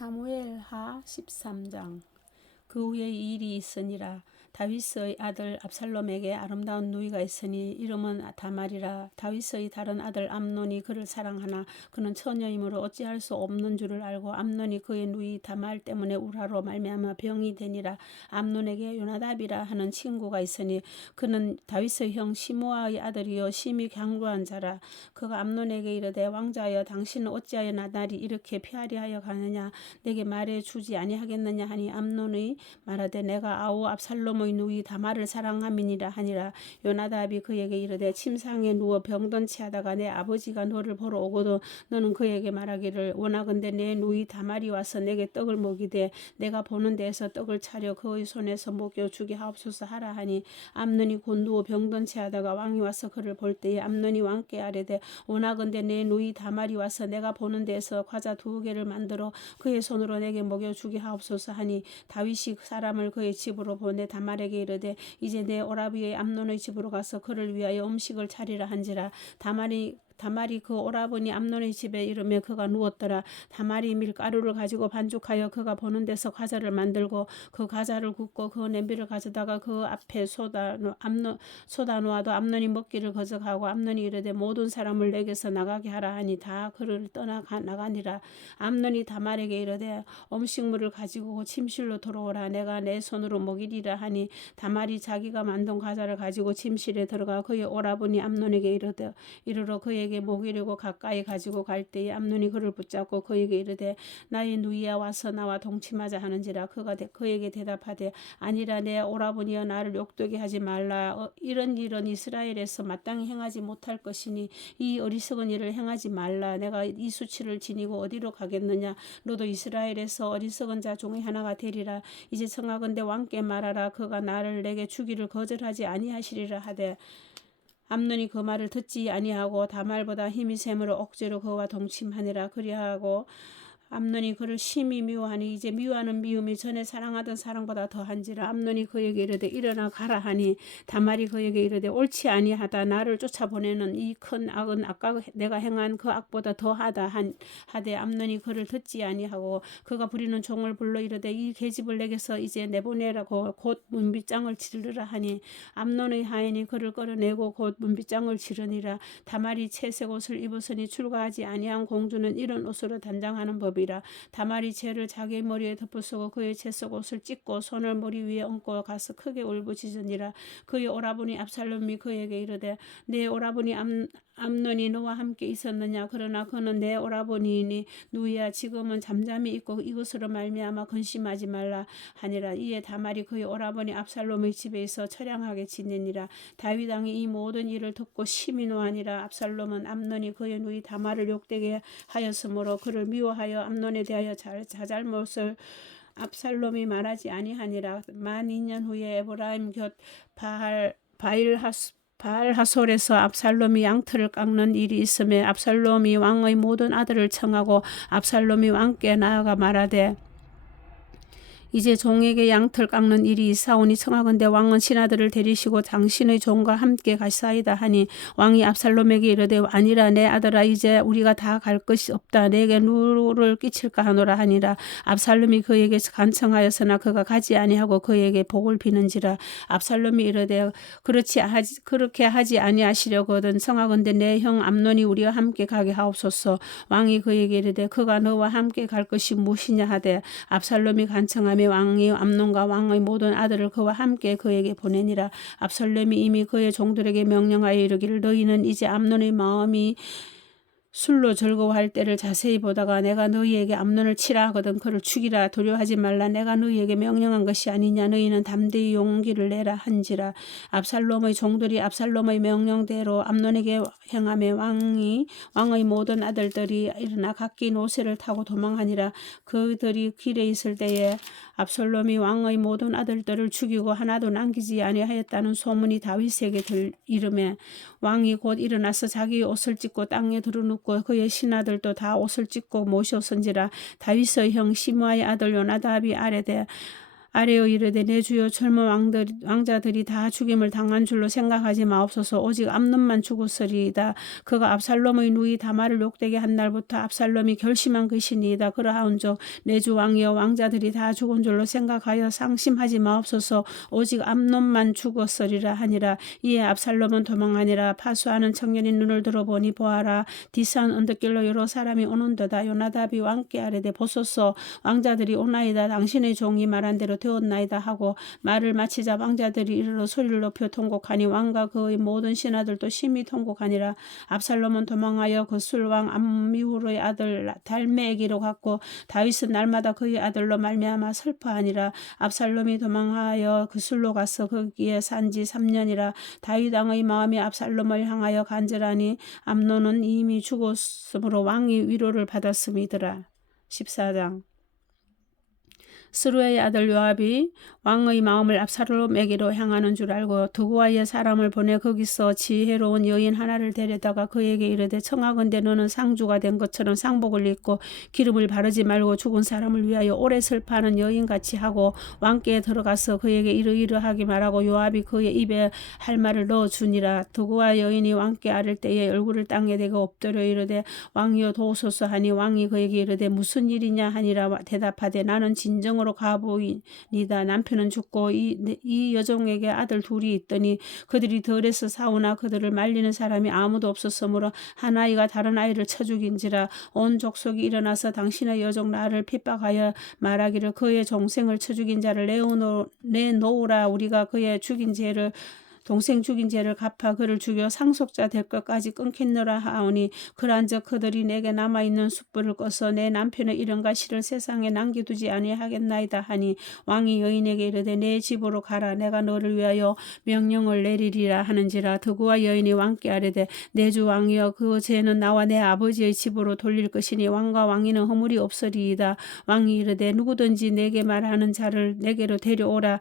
사무엘하 13장. 그 후에 이 일이 있으니라. 다윗의 아들 압살롬에게 아름다운 누이가 있으니 이름은 다말이라. 다윗의 다른 아들 암논이 그를 사랑하나 그는 처녀이므로 어찌할 수 없는 줄을 알고 암논이 그의 누이 다말 때문에 우라로 말미암아 병이 되니라. 암논에게 요나답이라 하는 친구가 있으니 그는 다윗의 형 시므아의 아들이요 심히 강구한 자라. 그가 암논에게 이르되 왕자여 당신은 어찌하여 나날이 이렇게 피하리하여 가느냐 내게 말해 주지 아니하겠느냐 하니 암논이 말하되 내가 아우 압살롬의 누이 다말을 사랑함이니라 하니라. 요나답이 그에게 이르되 침상에 누워 병든 체하다가 내 아버지가 너를 보러 오거든 너는 그에게 말하기를 원하건대 내 누이 다말이 와서 내게 떡을 먹이되 내가 보는 데에서 떡을 차려 그의 손에서 먹여 주게 하옵소서 하라 하니 암논이 곧 누워 병든 체하다가 왕이 와서 그를 볼 때에 암논이 왕께 아뢰되 원하건대 내 누이 다말이 와서 내가 보는 데에서 과자 2개를 만들어 그의 손으로 내게 먹여 주게 하옵소서 하니 다윗이 사람을 그의 집으로 보내 다말에게 이르되 이제 내 오라비의 암논의 집으로 가서 그를 위하여 음식을 차리라 한지라. 다말이 그 오라버니 암논의 집에 이르며 그가 누웠더라. 다말이 밀가루를 가지고 반죽하여 그가 보는 데서 과자를 만들고 그 과자를 굽고 그 냄비를 가져다가 그 앞에 쏟아 놓아도 암논이 먹기를 거적하고 암논이 이르되 모든 사람을 내게서 나가게 하라 하니 다 그를 떠나 나가니라. 암논이 다말에게 이르되 음식물을 가지고 침실로 돌아오라 내가 내 손으로 먹이리라 하니 다말이 자기가 만든 과자를 가지고 침실에 들어가 그의 오라버니 암논에게 이르러 그에게 먹이려고 가까이 가지고 갈 때에 암논이 그를 붙잡고 그에게 이르되 나의 누이야 와서 나와 동침하자 하는지라. 그가 그에게 대답하되 아니라 내 오라버니여 나를 욕되게 하지 말라. 이런 일은 이스라엘에서 마땅히 행하지 못할 것이니 이 어리석은 일을 행하지 말라. 내가 이 수치를 지니고 어디로 가겠느냐. 너도 이스라엘에서 어리석은 자 중에 하나가 되리라. 이제 청하건대 왕께 말하라. 그가 나를 내게 주기를 거절하지 아니하시리라 하되 암논이 그 말을 듣지 아니하고 다말보다 힘이 셈으로 억지로 그와 동침하니라. 그리하고 암논이 그를 심히 미워하니 이제 미워하는 미움이 전에 사랑하던 사랑보다 더한지라. 암논이 그에게 이르되 일어나 가라 하니 다말이 그에게 이르되 옳지 아니하다. 나를 쫓아보내는 이 큰 악은 아까 내가 행한 그 악보다 더하다 하되 암논이 그를 듣지 아니하고 그가 부리는 종을 불러 이르되 이 계집을 내게서 이제 내보내라고 곧 문빗장을 치르라 하니 암논의 하인이 그를 끌어내고 곧 문빗장을 치르니라. 다말이 채색 옷을 입었으니 출가하지 아니한 공주는 이런 옷으로 단장하는 법이 다말이 채를 자기의 머리에 덮어쓰고 그의 채속 옷을 찢고 손을 머리 위에 얹고 가서 크게 울부짖으니라. 그의 오라버니 압살롬이 그에게 이르되 내 오라버니 암논이 너와 함께 있었느냐. 그러나 그는 내 오라버니이니 누이야 지금은 잠잠히 있고 이것으로 말미암아 근심하지 말라 하니라. 이에 다말이 그의 오라버니 압살롬의 집에 있어 처량하게 지내니라. 다윗 왕이 이 모든 일을 듣고 심히 노하니라. 압살롬은 암논이 그의 누이 다말을 욕되게 하였으므로 그를 미워하여 암논에 대하여 자잘못을 압살롬이 말하지 아니하니라. 만 2년 후에 에브라임 곁 바알하솔에서 압살롬이 양털을 깎는 일이 있음에 압살롬이 왕의 모든 아들을 청하고 압살롬이 왕께 나아가 말하되 이제 종에게 양털 깎는 일이 있사오니 청하건대 왕은 신하들을 데리시고 당신의 종과 함께 가시사이다 하니 왕이 압살롬에게 이르되 아니라 내 아들아 이제 우리가 다 갈 것이 없다. 내게 누를 끼칠까 하노라 하니라. 압살롬이 그에게 간청하였으나 그가 가지 아니하고 그에게 복을 비는지라. 압살롬이 이르되 그렇게 하지 아니하시려거든 청하건대 내 형 암논이 우리와 함께 가게 하옵소서. 왕이 그에게 이르되 그가 너와 함께 갈 것이 무엇이냐 하되 압살롬이 간청하며 왕이 암논과 왕의 모든 아들을 그와 함께 그에게 보내니라. 압살롬이 이미 그의 종들에게 명령하여 이르기를 너희는 이제 암논의 마음이 술로 즐거워할 때를 자세히 보다가 내가 너희에게 암논을 치라 하거든 그를 죽이라. 두려워하지 말라. 내가 너희에게 명령한 것이 아니냐. 너희는 담대히 용기를 내라 한지라. 압살롬의 종들이 압살롬의 명령대로 암논에게 행하며 왕의 모든 아들들이 일어나 각기 노새를 타고 도망하니라. 그들이 길에 있을 때에 압살롬이 왕의 모든 아들들을 죽이고 하나도 남기지 아니하였다는 소문이 다윗에게 이르매 왕이 곧 일어나서 자기 옷을 찢고 땅에 두루눕고 그의 신하들도 다 옷을 찢고 모셔선지라. 다윗의 형 시므아의 아들 요나답이 아뢰되 아뢰어 이르되 내 주여 젊은 왕자들이 다 죽임을 당한 줄로 생각하지 마옵소서. 오직 암논만 죽었으리이다. 그가 압살롬의 누이 다말을 욕되게 한 날부터 압살롬이 결심한 것이니이다. 그러하온즉 내 주 왕이여 왕자들이 다 죽은 줄로 생각하여 상심하지 마옵소서. 오직 암논만 죽었으리라 하니라. 이에 압살롬은 도망하니라. 파수하는 청년이 눈을 들어보니 보아라, 디산 언덕길로 여러 사람이 오는도다. 요나답이 왕께 아뢰되 보소서, 왕자들이 오나이다. 당신의 종이 말한 대로 되었나이다 하고 말을 마치자 왕자들이 이르러 소리를 높여 통곡하니 왕과 그의 모든 신하들도 심히 통곡하니라. 압살롬은 도망하여 그술왕 암미후의 아들 달메에게로 갔고 다윗은 날마다 그의 아들로 말미암아 슬퍼하니라. 압살롬이 도망하여 그술로 가서 거기에 산지 3년이라. 다윗 왕의 마음이 압살롬을 향하여 간절하니 암논은 이미 죽었으므로 왕이 위로를 받았음이더라. 14장. 스루의 아들 요압이 왕의 마음을 압살롬에게로 향하는 줄 알고 두구와의 사람을 보내 거기서 지혜로운 여인 하나를 데려다가 그에게 이르되 청하건대 너는 상주가 된 것처럼 상복을 입고 기름을 바르지 말고 죽은 사람을 위하여 오래 슬퍼하는 여인같이 하고 왕께 들어가서 그에게 이러이러하게 말하고 요압이 그의 입에 할 말을 넣어주니라. 두구와 여인이 왕께 아를 때에 얼굴을 땅에 대고 엎드려 이르되 왕이여 도우소서 하니 왕이 그에게 이르되 무슨 일이냐 하니라. 대답하되 나는 진정으로 가보이니다. 남편은 죽고 이 여종에게 아들 둘이 있더니 그들이 들에서 싸우나 그들을 말리는 사람이 아무도 없었으므로 한 아이가 다른 아이를 쳐 죽인지라. 온 족속이 일어나서 당신의 여종 나를 핍박하여 말하기를 그의 종생을 쳐 죽인 자를 내놓으라. 우리가 그의 죽인 죄를 동생 죽인 죄를 갚아 그를 죽여 상속자 될 것까지 끊겠노라 하오니 그러한즉 그들이 내게 남아있는 숯불을 꺼서 내 남편의 이름과 시를 세상에 남겨두지 아니하겠나이다 하니 왕이 여인에게 이르되 내 집으로 가라. 내가 너를 위하여 명령을 내리리라 하는지라. 드구와 여인이 왕께 아뢰되 내 주 왕이여 그 죄는 나와 내 아버지의 집으로 돌릴 것이니 왕과 왕이는 허물이 없으리이다. 왕이 이르되 누구든지 내게 말하는 자를 내게로 데려오라.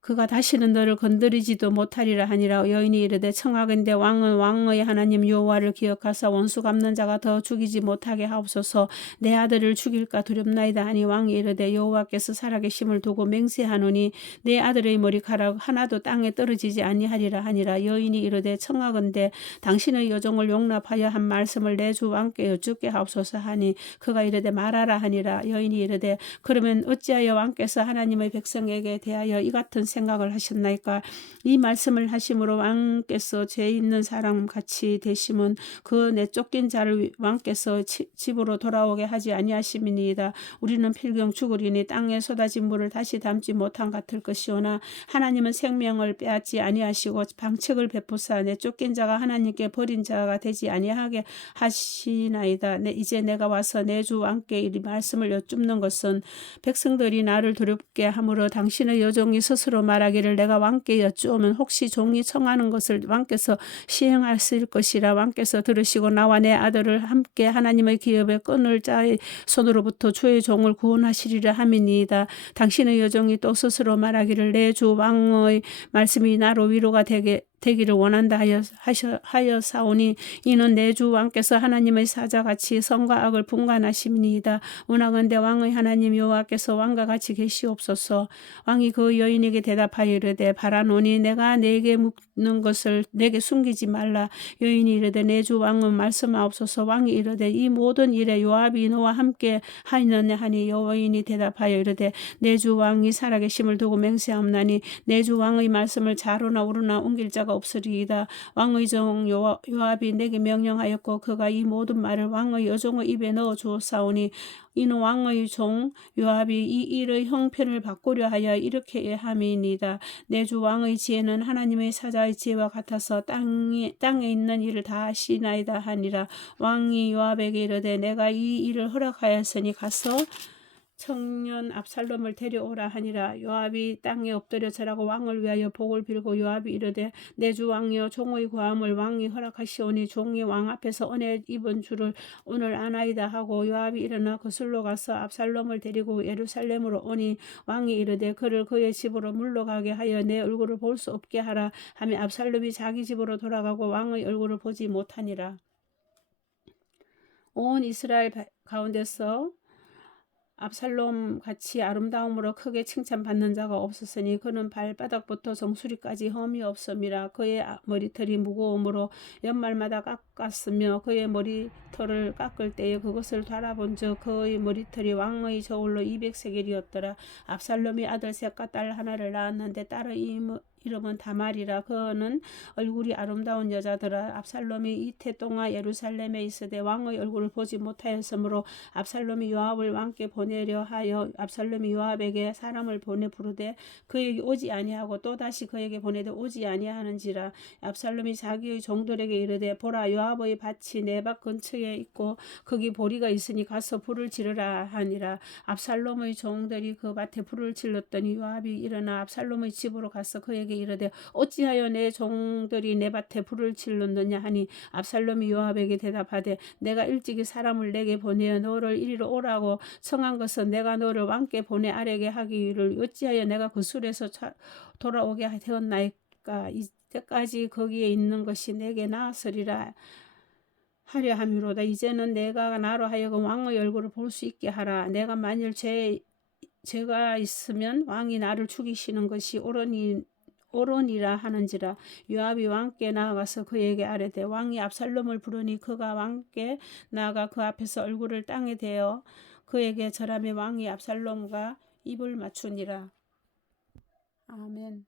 그가 다시는 너를 건드리지도 못하리라 하니라. 여인이 이르되 청하건대 왕은 왕의 하나님 여호와를 기억하사 원수 갚는 자가 더 죽이지 못하게 하옵소서. 내 아들을 죽일까 두렵나이다 하니 왕이 이르되 여호와께서 살아계심을 두고 맹세하노니 내 아들의 머리카락 하나도 땅에 떨어지지 아니하리라 하니라. 여인이 이르되 청하건대 당신의 여종을 용납하여 한 말씀을 내 주 왕께 여쭙게 하옵소서 하니 그가 이르되 말하라 하니라. 여인이 이르되 그러면 어찌하여 왕께서 하나님의 백성에게 대하여 이 같은 생각을 하셨나이까? 이 말씀을 하심으로 왕께서 죄 있는 사람 같이 되심은 그 내쫓긴 자를 왕께서 집으로 돌아오게 하지 아니하심이니이다. 우리는 필경 죽으리니 땅에 쏟아진 물을 다시 담지 못한 같을 것이오나 하나님은 생명을 빼앗지 아니하시고 방책을 베푸사 내쫓긴 자가 하나님께 버린 자가 되지 아니하게 하시나이다. 이제 내가 와서 내 주 왕께 이 말씀을 여쭙는 것은 백성들이 나를 두렵게 하므로 당신의 여종이 스스로 말하기를 내가 왕께 여쭈오면 혹시 종이 청하는 것을 왕께서 시행하실 것이라. 왕께서 들으시고 나와 내 아들을 함께 하나님의 기업에 끊을 자의 손으로부터 주의 종을 구원하시리라 함이니이다. 당신의 여종이 또 스스로 말하기를 내 주 왕의 말씀이 나로 위로가 되기를 원한다 하여사오니 이는 내 주 왕께서 하나님의 사자같이 선과 악을 분간하심이니이다. 원하건대 왕의 하나님 여호와께서 왕과 같이 계시옵소서. 왕이 그 여인에게 대답하여 이르되 바라노니 내가 내게 묻는 것을 내게 숨기지 말라. 여인이 이르되 내 주 왕은 말씀하옵소서. 왕이 이르되 이 모든 일에 요압이 너와 함께 하였느냐 하니 여인이 대답하여 이르되 내 주 왕이 살아계심을 두고 맹세하옵나니 내 주 왕의 말씀을 좌로나 우로나 옮길 자가 없으리이다. 왕의 종 요압이 내게 명령하였고 그가 이 모든 말을 왕의 여종의 입에 넣어 주었사오니 이는 왕의 종 요압이 이 일의 형편을 바꾸려 하여 이렇게 함이니이다. 내 주 왕의 지혜는 하나님의 사자의 지혜와 같아서 땅에 있는 일을 다 하시나이다 하니라. 왕이 요압에게 이르되 내가 이 일을 허락하였으니 가서 청년 압살롬을 데려오라 하니라. 요압이 땅에 엎드려 절하고 왕을 위하여 복을 빌고 요압이 이르되 내 주 왕이여 종의 구함을 왕이 허락하시오니 종이 왕 앞에서 은혜 입은 줄을 오늘 아나이다 하고 요압이 일어나 거슬러 가서 압살롬을 데리고 예루살렘으로 오니 왕이 이르되 그를 그의 집으로 물러가게 하여 내 얼굴을 볼 수 없게 하라 하며 압살롬이 자기 집으로 돌아가고 왕의 얼굴을 보지 못하니라. 온 이스라엘 가운데서 압살롬 같이 아름다움으로 크게 칭찬받는 자가 없었으니 그는 발바닥부터 정수리까지 흠이 없음이라. 그의 머리털이 무거움으로 연말마다 깎았으며 그의 머리털을 깎을 때에 그것을 달아본즉 그의 머리털이 왕의 저울로 200세겔이었더라. 압살롬이 아들 셋과 딸 하나를 낳았는데 딸의 이름은 다말이라. 그는 얼굴이 아름다운 여자더라. 압살롬이 이태 동안 예루살렘에 있으되 왕의 얼굴을 보지 못하였으므로 압살롬이 요압을 왕께 보내려 하여 압살롬이 요압에게 사람을 보내 부르되 그에게 오지 아니하고 또다시 그에게 보내되 오지 아니하는지라. 압살롬이 자기의 종들에게 이르되 보라, 요압의 밭이 내 밭 근처에 있고 거기 보리가 있으니 가서 불을 지르라 하니라. 압살롬의 종들이 그 밭에 불을 질렀더니 요압이 일어나 압살롬의 집으로 가서 그에게 이르되 어찌하여 내 종들이 내 밭에 불을 질렀느냐 하니 압살롬이 요압에게 대답하되 내가 일찍이 사람을 내게 보내어 너를 이리로 오라고 청한 것은 내가 너를 왕께 보내 아뢰게 하기를 어찌하여 내가 그 술에서 돌아오게 되었나이까. 이때까지 거기에 있는 것이 내게 나았으리라 하려 함이로다. 이제는 내가 나로 하여금 왕의 얼굴을 볼 수 있게 하라. 내가 만일 죄가 있으면 왕이 나를 죽이시는 것이 옳으니라 하는지라. 요압이 왕께 나아가서 그에게 아뢰되 왕이 압살롬을 부르니 그가 왕께 나아가 그 앞에서 얼굴을 땅에 대어 그에게 절하며 왕이 압살롬과 입을 맞추니라. 아멘.